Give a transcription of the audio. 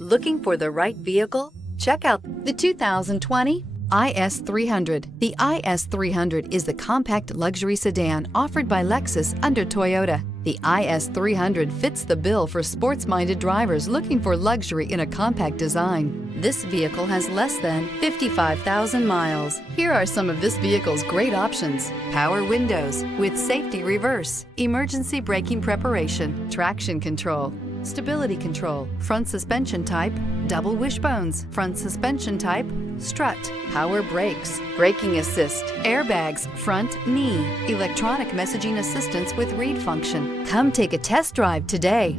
Looking for the right vehicle? Check out the 2020 IS300. The IS300 is the compact luxury sedan offered by Lexus under Toyota. The IS300 fits the bill for sports-minded drivers looking for luxury in a compact design. This vehicle has less than 55,000 miles. Here are some of this vehicle's great options: power windows with safety reverse, emergency braking preparation, traction control, stability control, front suspension type, double wishbones, front suspension type, strut, power brakes, braking assist, airbags, front knee, electronic messaging assistance with read function. Come take a test drive today.